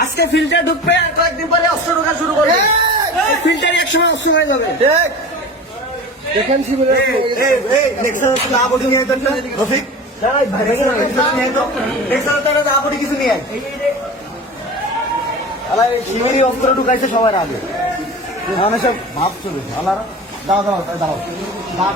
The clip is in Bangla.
আজকে ফিল্টার ঢুকবে আর কয়েকদিন পরে অস্ত্র ঢোকা শুরু করবে। ফিল্টারই একসময় অস্ত্র হয়ে যাবে। দেখেন শিবিরের রফিক কিছু নিয়ে শিবিরই অস্ত্র ঢুকাইছে সবার আগে, মানে সব ভাব চলে আল্লাহ। দাও দাও দাও সব